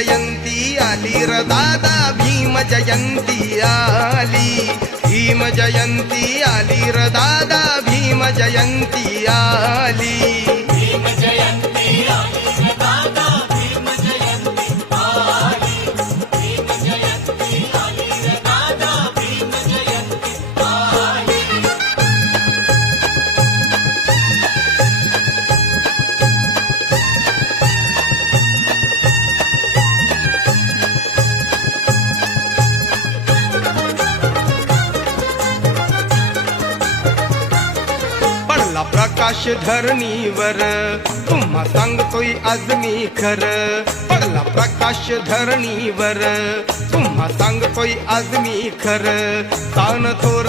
जयंती आली र दादा, भीम जयंती आली, भीम जयंती आली र दादा, भीम जयंती आली, भीम जयंती आली रे दादा, भीम जयंती आली, भीम जयंती आली रे दादा, भीम जयंती आली. पडला प्रकाश धरणीवर, तुम्हा सांगतोय आज मी खर, पडला प्रकाश धरणीवर, तुम्हा सांगतोय आज मी खर, तान थोर